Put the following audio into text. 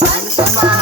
三三八